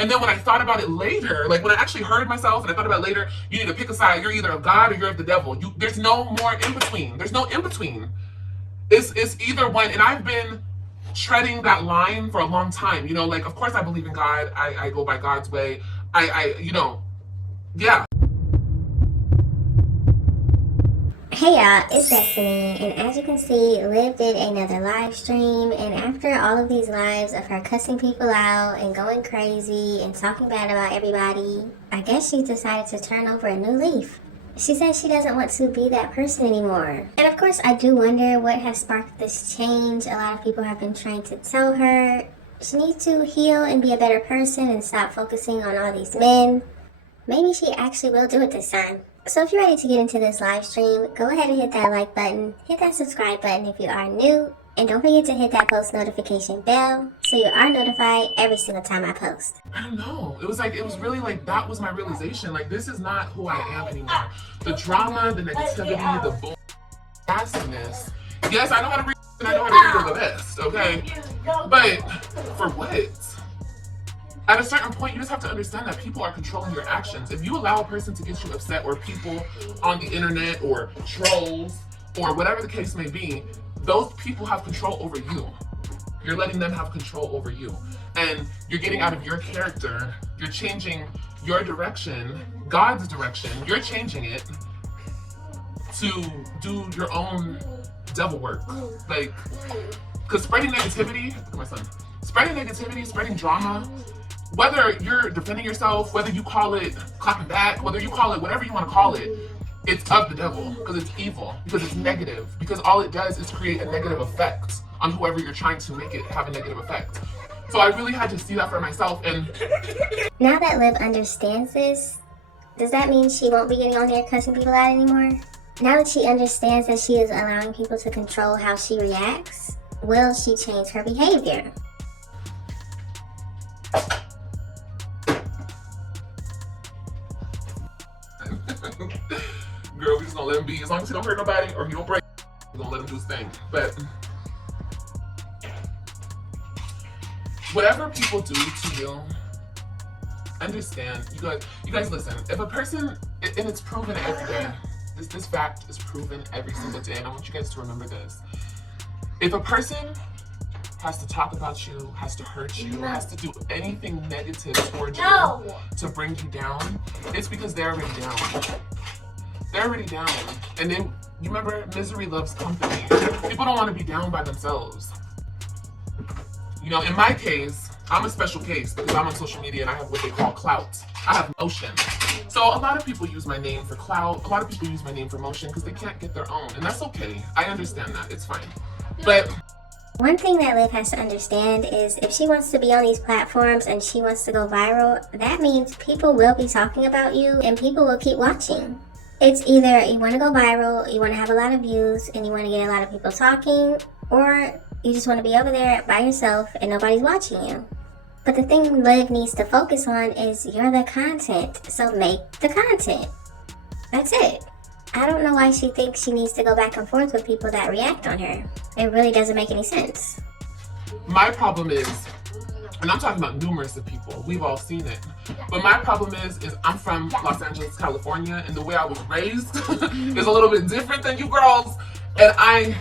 And then when I thought about it later, like when I actually heard myself and I thought about it later, you need to pick a side. You're either of God or you're of the devil. There's no more in between. There's no in between. It's either one. And I've been treading that line for a long time. You know, like, of course I believe in God. I go by God's way. Yeah. Hey y'all, it's Destiny, and as you can see, Liv did another live stream, and after all of these lives of her cussing people out and going crazy and talking bad about everybody, I guess she decided to turn over a new leaf. She says she doesn't want to be that person anymore. And of course, I do wonder what has sparked this change. A lot of people have been trying to tell her she needs to heal and be a better person and stop focusing on all these men. Maybe she actually will do it this time. So if you're ready to get into this live stream, go ahead and hit that like button, hit that subscribe button if you are new, and don't forget to hit that post notification bell so you are notified every single time I post. I don't know. It was really like, that was my realization. Like, this is not who I am anymore. The drama, the negativity, the bull nastiness. Yes, I know how to read and I know how to read the best, okay? But for what? At a certain point, you just have to understand that people are controlling your actions. If you allow a person to get you upset, or people on the internet, or trolls, or whatever the case may be, those people have control over you. You're letting them have control over you. And you're getting out of your character. You're changing your direction, God's direction. You're changing it to do your own devil work. Like, because spreading negativity, look at my son, spreading negativity, spreading drama, whether you're defending yourself, whether you call it clapping back, whether you call it whatever you want to call it, it's of the devil, because it's evil, because it's negative, because all it does is create a negative effect on whoever you're trying to make it have a negative effect. So I really had to see that for myself. And now that Liv understands this, does that mean she won't be getting on there cussing people out anymore? Now that she understands that she is allowing people to control how she reacts, will she change her behavior? Girl, we just gonna let him be. As long as he don't hurt nobody or he don't break, we're gonna let him do his thing. But whatever people do to you, understand. You guys listen. If a person, and it's proven every day, this fact is proven every single day, and I want you guys to remember this. If a person has to talk about you, has to hurt you, has to do anything negative towards you to bring you down, it's because they're already down. They're already down. And then, you remember, misery loves company. People don't want to be down by themselves. You know, in my case, I'm a special case because I'm on social media and I have what they call clout. I have motion. So a lot of people use my name for clout. A lot of people use my name for motion because they can't get their own. And that's okay. I understand that. It's fine. But one thing that Liv has to understand is if she wants to be on these platforms and she wants to go viral, that means people will be talking about you and people will keep watching. It's either you want to go viral, you want to have a lot of views, and you want to get a lot of people talking, or you just want to be over there by yourself and nobody's watching you. But the thing Liv needs to focus on is you're the content, so make the content. That's it. I don't know why she thinks she needs to go back and forth with people that react on her. It really doesn't make any sense. My problem is, and I'm talking about numerous of people, we've all seen it, but my problem is I'm from Los Angeles, California, and the way I was raised is a little bit different than you girls, and I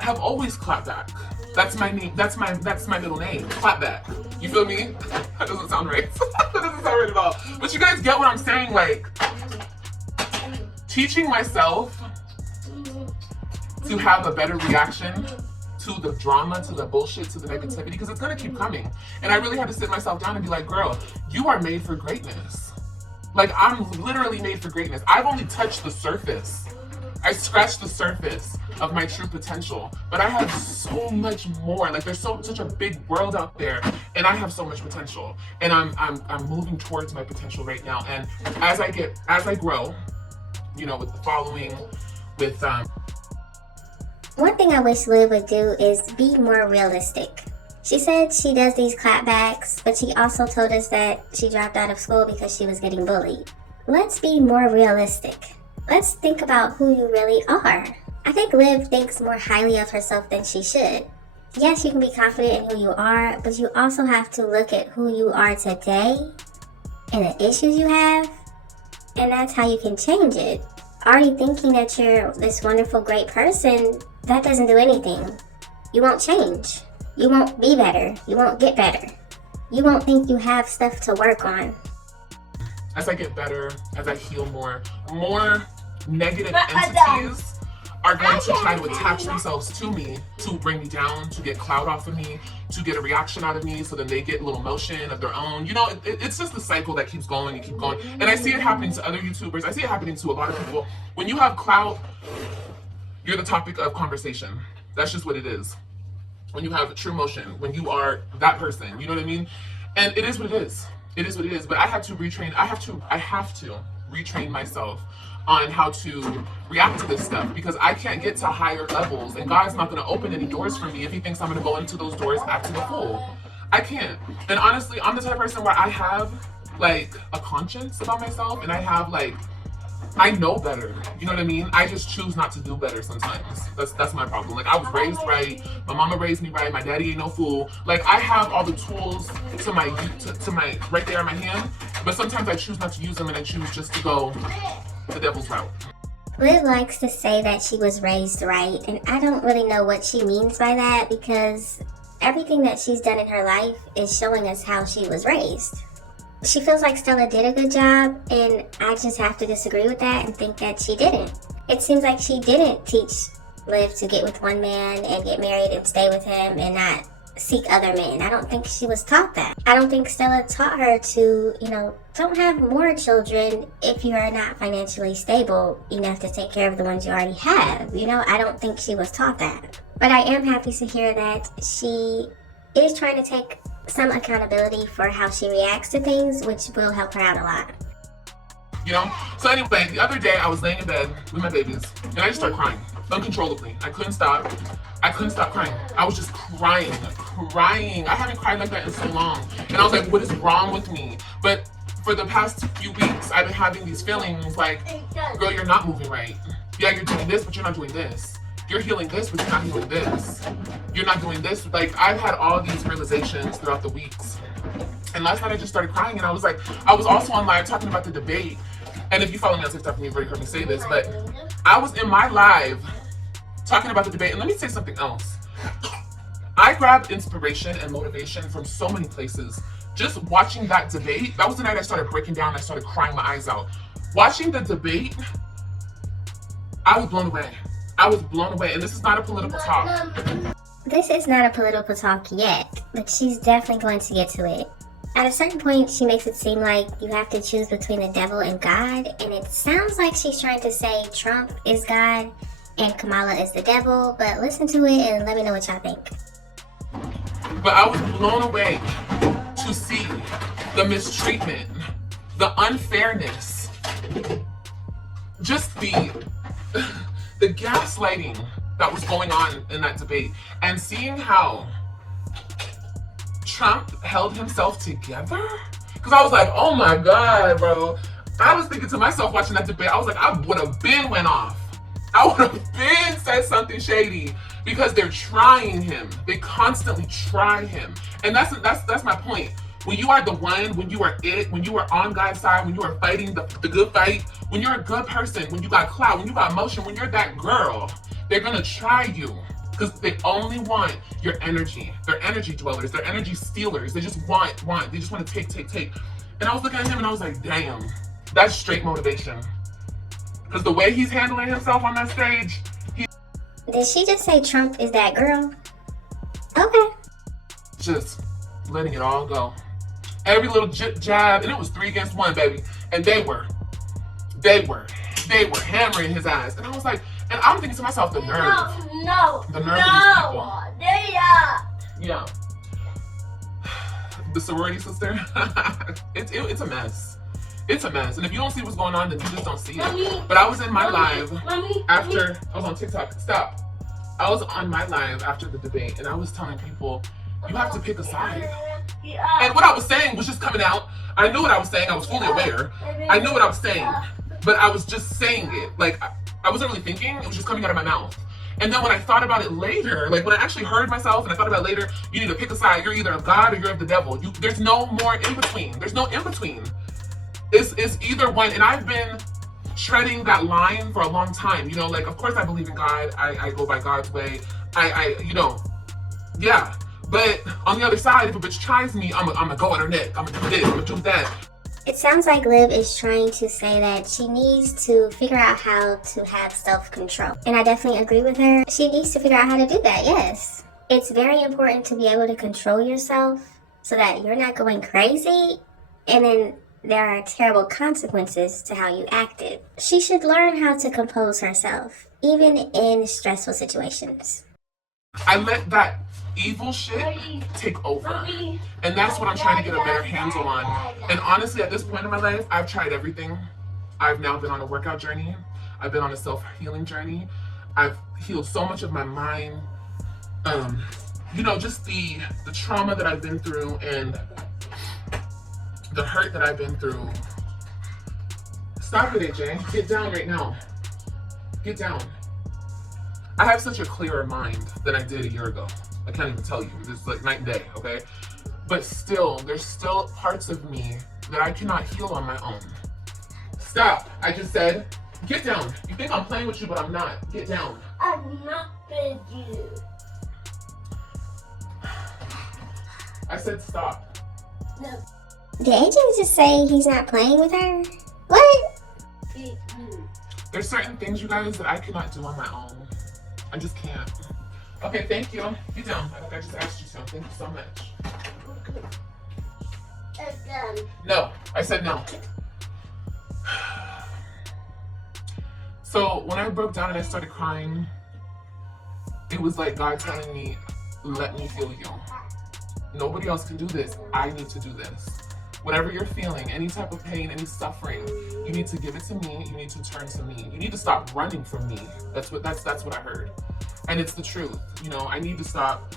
have always clapped back. That's my name, that's my middle name, clap back. You feel me? That doesn't sound right. That doesn't sound right at all. But you guys get what I'm saying, like, teaching myself to have a better reaction to the drama, to the bullshit, to the negativity, because it's gonna keep coming. And I really had to sit myself down and be like, girl, you are made for greatness. Like, I'm literally made for greatness. I've only touched the surface. I scratched the surface of my true potential, but I have so much more. Like, there's such a big world out there, and I have so much potential. And I'm moving towards my potential right now. And as I grow, you know, with the following, with one thing I wish Liv would do is be more realistic. She said she does these clapbacks, but she also told us that she dropped out of school because she was getting bullied. Let's be more realistic. Let's think about who you really are. I think Liv thinks more highly of herself than she should. Yes, you can be confident in who you are, but you also have to look at who you are today and the issues you have, and that's how you can change it. Already thinking that you're this wonderful, great person, that doesn't do anything. You won't change. You won't be better. You won't get better. You won't think you have stuff to work on. As I get better, as I heal more negative entities are going to try to attach themselves to me to bring me down, to get clout off of me, to get a reaction out of me, so then they get a little motion of their own. You know, it's just the cycle that keeps going and keep going. And I see it happening to other YouTubers. I see it happening to a lot of people. When you have clout, you're the topic of conversation. That's just what it is. When you have true motion, when you are that person, you know what I mean? And it is what it is. It is what it is. But I have to retrain. I have to retrain myself on how to react to this stuff, because I can't get to higher levels, and God's not going to open any doors for me if he thinks I'm going to go into those doors acting the fool. I can't. And honestly, I'm the type of person where I have like a conscience about myself, and I have like, I know better. You know what I mean? I just choose not to do better sometimes. That's my problem. Like, I was raised right. My mama raised me right. My daddy ain't no fool. Like, I have all the tools to my right there in my hand, but sometimes I choose not to use them, and I choose just to go the devil's route. Liv likes to say that she was raised right, and I don't really know what she means by that, because everything that she's done in her life is showing us how she was raised. She feels like Stella did a good job, and I just have to disagree with that and think that she didn't. It seems like she didn't teach Liv to get with one man and get married and stay with him and not seek other men. I don't think she was taught that. I don't think Stella taught her to, don't have more children if you are not financially stable enough to take care of the ones you already have. I don't think she was taught that. But I am happy to hear that she is trying to take some accountability for how she reacts to things, which will help her out a lot. So anyway, the other day I was laying in bed with my babies, and I just started crying uncontrollably. I couldn't stop crying. I was just crying. I haven't cried like that in so long. And I was like, what is wrong with me? But for the past few weeks, I've been having these feelings like, girl, you're not moving right. Yeah, you're doing this, but you're not doing this. You're healing this, but you're not healing this. You're not doing this. Like, I've had all these realizations throughout the weeks. And last night I just started crying, and I was also on live talking about the debate. And if you follow me on TikTok, you've already heard me say this, but I was in my live talking about the debate. And let me say something else. I grabbed inspiration and motivation from so many places. Just watching that debate, that was the night I started breaking down. I started crying my eyes out. Watching the debate, I was blown away. And this is not a political talk. This is not a political talk yet, but she's definitely going to get to it. At a certain point, she makes it seem like you have to choose between the devil and God, and it sounds like she's trying to say Trump is God and Kamala is the devil, but listen to it and let me know what y'all think. But I was blown away to see the mistreatment, the unfairness, just the gaslighting that was going on in that debate, and seeing how Trump held himself together. Because I was like, oh my God, bro. I was thinking to myself watching that debate, I was like, I would have been went off. I would have been said something shady, because they're trying him. They constantly try him. And that's my point. When you are the one, when you are it, when you are on God's side, when you are fighting the good fight, when you're a good person, when you got clout, when you got motion, when you're that girl, they're gonna try you. Because they only want your energy. They're energy dwellers. They're energy stealers. They just want. They just want to take. And I was looking at him and I was like, damn, that's straight motivation. Because the way he's handling himself on that stage, Did she just say Trump is that girl? Okay. Just letting it all go. Every little jab, and it was 3 against 1, baby. And they were hammering his ass. And I was like, and I'm thinking to myself, the nerve. The nerve of these people. Yeah. The sorority sister. It's a mess. It's a mess. And if you don't see what's going on, then you just don't see it. But I was in my live after, I was on TikTok. Stop. I was on my live after the debate, and I was telling people, you have to pick a side. And what I was saying was just coming out. I knew what I was saying. I was fully aware. I knew what I was saying. But I was just saying it. Like, I wasn't really thinking. It was just coming out of my mouth. And then when I thought about it later, like when I actually heard myself and I thought about it later, you need to pick a side. You're either of God or you're of the devil. There's no more in between. There's no in between. It's either one. And I've been treading that line for a long time. You know, like, of course I believe in God. I go by God's way. Yeah. But on the other side, if a bitch tries me, I'm gonna go on her neck. I'm gonna do this, I'm gonna do that. It sounds like Liv is trying to say that she needs to figure out how to have self-control. And I definitely agree with her. She needs to figure out how to do that, yes. It's very important to be able to control yourself so that you're not going crazy and then there are terrible consequences to how you acted. She should learn how to compose herself, even in stressful situations. I let that evil shit take over. And that's what I'm trying to get a better handle on. And honestly, at this point in my life, I've tried everything. I've now been on a workout journey. I've been on a self-healing journey. I've healed so much of my mind. Just the trauma that I've been through and the hurt that I've been through. Stop it, AJ. Get down right now. Get down. I have such a clearer mind than I did a year ago. I can't even tell you. It's like night and day, okay? But still, there's still parts of me that I cannot heal on my own. Stop. I just said, get down. You think I'm playing with you, but I'm not. Get down. I'm not with you. I said stop. No. Did AJ just say he's not playing with her? What? There's certain things, you guys, that I cannot do on my own. I just can't. Okay, thank you. Get down. I just asked you to. Thank you so much. Again. No, I said no. So when I broke down and I started crying, it was like God telling me, let me feel you. Nobody else can do this. I need to do this. Whatever you're feeling, any type of pain, any suffering, you need to give it to me. You need to turn to me. You need to stop running from me. That's what I heard. And it's the truth. I need to stop.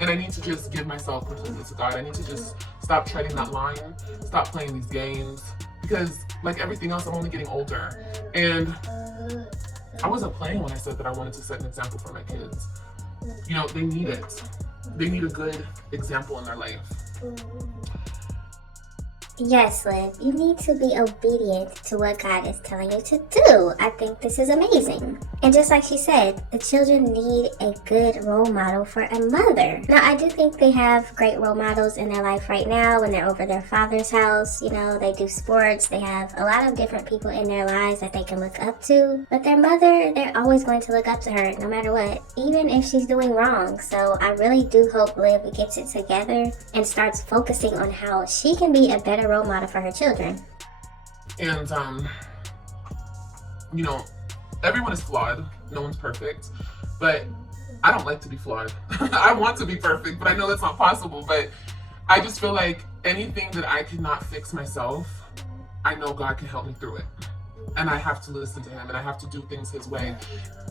And I need to just give myself completely to God. I need to just stop treading that line, stop playing these games. Because like everything else, I'm only getting older. And I wasn't playing when I said that I wanted to set an example for my kids. They need it. They need a good example in their life. Yes, Liv, you need to be obedient to what God is telling you to do. I think this is amazing. And just like she said, the children need a good role model for a mother. Now, I do think they have great role models in their life right now when they're over their father's house. They do sports. They have a lot of different people in their lives that they can look up to. But their mother, they're always going to look up to her no matter what, even if she's doing wrong. So I really do hope Liv gets it together and starts focusing on how she can be a better role model for her children. And everyone is flawed. No one's perfect. But I don't like to be flawed. I want to be perfect, but I know that's not possible. But I just feel like anything that I cannot fix myself, I know God can help me through it. And I have to listen to him and I have to do things his way.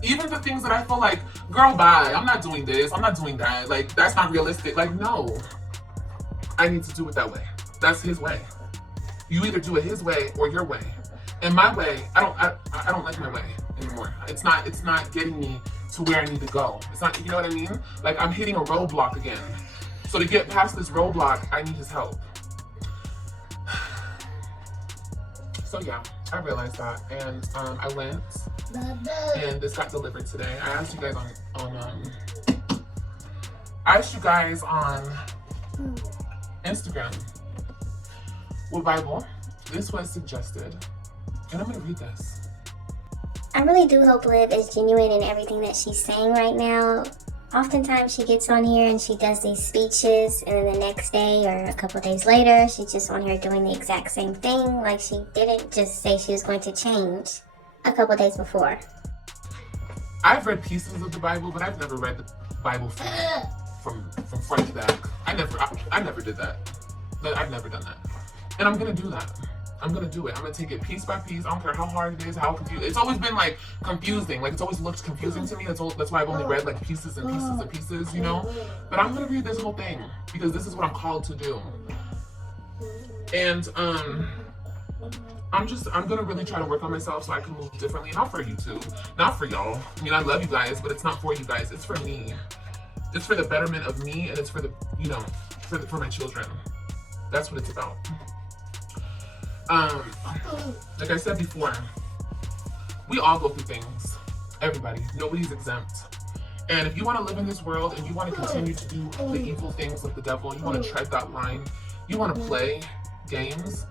Even the things that I feel like, girl, bye, I'm not doing this, I'm not doing that. Like, that's not realistic. Like, no. I need to do it that way. That's his way. You either do it his way or your way. And my way, I don't like my way anymore. It's not getting me to where I need to go. It's not, you know what I mean? Like, I'm hitting a roadblock again. So to get past this roadblock, I need his help. So yeah, I realized that, and I went, and this got delivered today. I asked you guys on Instagram what Bible this was suggested, and I'm gonna read this. I really do hope Liv is genuine in everything that she's saying right now. Oftentimes she gets on here and she does these speeches, and then the next day or a couple days later, she's just on here doing the exact same thing. Like, she didn't just say she was going to change a couple days before. I've read pieces of the Bible, but I've never read the Bible from front to back. I never did that. I've never done that. And I'm gonna do that. I'm gonna do it. I'm gonna take it piece by piece. I don't care how hard it is, how confusing. It's always been like confusing. Like, it's always looked confusing to me. That's why I've only read like pieces and pieces and pieces, you know? But I'm gonna read this whole thing because this is what I'm called to do. And I'm gonna really try to work on myself so I can move differently, not for YouTube, not for y'all. I mean, I love you guys, but it's not for you guys. It's for me. It's for the betterment of me, and it's for the, you know, for my children. That's what it's about. Like I said before, we all go through things. Everybody. Nobody's exempt. And if you want to live in this world and you want to continue to do the evil things of the devil, you want to tread that line, you want to play games,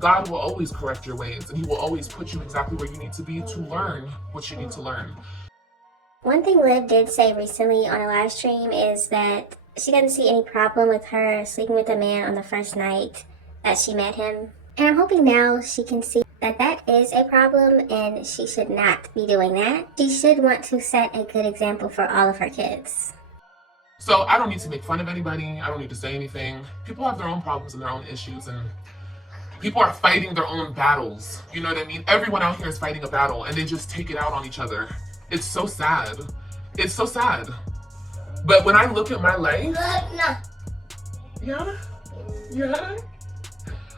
God will always correct your ways, and he will always put you exactly where you need to be to learn what you need to learn. One thing Liv did say recently on a live stream is that she doesn't see any problem with her sleeping with a man on the first night that she met him. And I'm hoping now she can see that that is a problem and she should not be doing that. She should want to set a good example for all of her kids. So I don't need to make fun of anybody. I don't need to say anything. People have their own problems and their own issues, and people are fighting their own battles. You know what I mean? Everyone out here is fighting a battle and they just take it out on each other. It's so sad. It's so sad. But when I look at my life, yeah.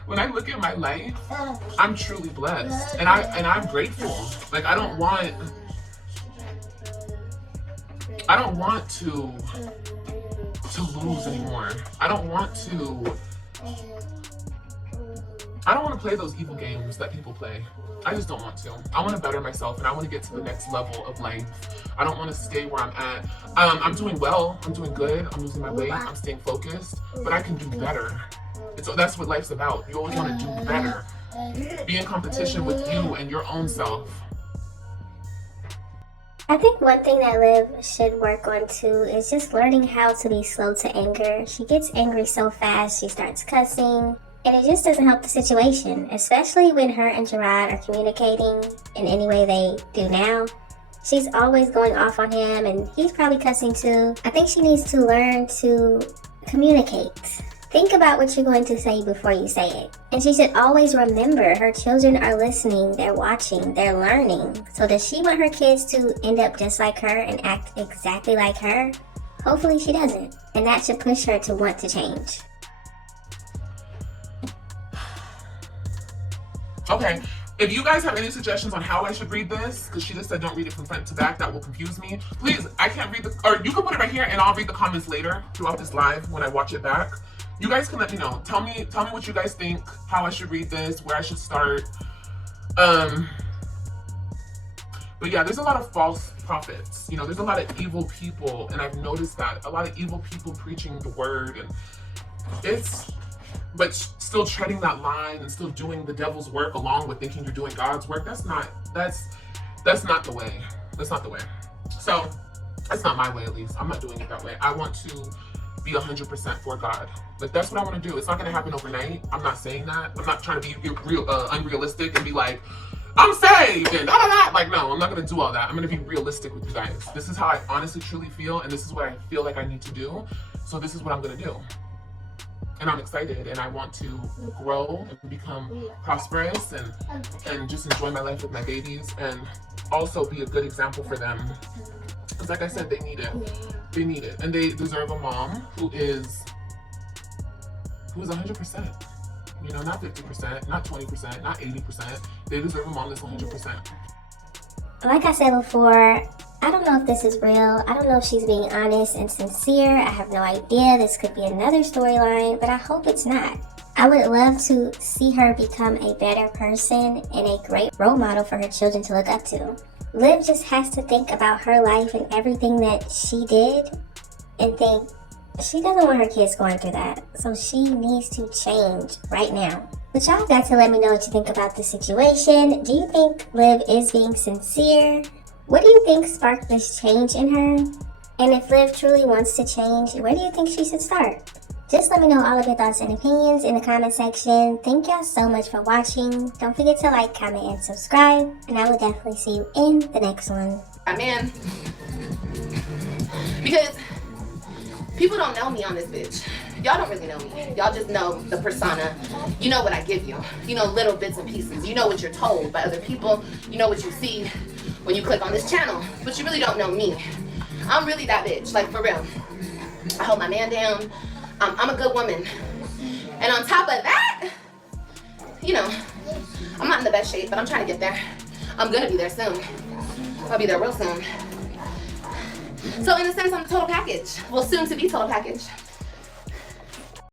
When I look at my life, I'm truly blessed, and I'm grateful. Like I don't want to lose anymore. I don't want to play those evil games that people play. I just don't want to. I want to better myself, and I want to get to the next level of life. I don't want to stay where I'm at. I'm doing well. I'm doing good. I'm losing my weight. I'm staying focused, but I can do better. That's what life's about. You always want to do better. Be in competition with you and your own self. I think one thing that Liv should work on too is just learning how to be slow to anger. She gets angry so fast, she starts cussing, and it just doesn't help the situation, especially when her and Gerard are communicating in any way they do now. She's always going off on him, and he's probably cussing too. I think she needs to learn to communicate. Think about what you're going to say before you say it. And she should always remember her children are listening, they're watching, they're learning. So does she want her kids to end up just like her and act exactly like her? Hopefully she doesn't. And that should push her to want to change. Okay, if you guys have any suggestions on how I should read this, because she just said don't read it from front to back, that will confuse me. Please, I can't read or you can put it right here and I'll read the comments later throughout this live when I watch it back. You guys can let me know. Tell me what you guys think, how I should read this, where I should start. But yeah, there's a lot of false prophets. You know, there's a lot of evil people, and I've noticed that. A lot of evil people preaching the word, and but still treading that line and still doing the devil's work along with thinking you're doing God's work. That's not the way. That's not the way. So that's not my way, at least. I'm not doing it that way. I want to be 100% for God. Like that's what I want to do. It's not going to happen overnight. I'm not saying that. I'm not trying to be unrealistic and be like, I'm saved and da. Like, no, I'm not going to do all that. I'm going to be realistic with you guys. This is how I honestly truly feel, and this is what I feel like I need to do. So this is what I'm going to do. And I'm excited, and I want to grow and become prosperous and just enjoy my life with my babies, and also be a good example for them. Because like I said, they need it. They need it. And they deserve a mom who is 100%. You know, not 50%, not 20%, not 80%. They deserve a mom that's 100%. Like I said before, I don't know if this is real. I don't know if she's being honest and sincere. I have no idea. This could be another storyline, but I hope it's not. I would love to see her become a better person and a great role model for her children to look up to. Liv just has to think about her life and everything that she did and think she doesn't want her kids going through that. So she needs to change right now. But y'all got to let me know what you think about this situation. Do you think Liv is being sincere? What do you think sparked this change in her? And if Liv truly wants to change, where do you think she should start? Just let me know all of your thoughts and opinions in the comment section. Thank y'all so much for watching. Don't forget to like, comment, and subscribe. And I will definitely see you in the next one. I'm in. Because people don't know me on this bitch. Y'all don't really know me. Y'all just know the persona. You know what I give you. You know little bits and pieces. You know what you're told by other people. You know what you see when you click on this channel. But you really don't know me. I'm really that bitch. Like, for real. I hold my man down. I'm a good woman. And on top of that, you know, I'm not in the best shape, but I'm trying to get there. I'm gonna be there soon. I'll be there real soon. So in a sense, I'm the total package. Well, soon to be total package.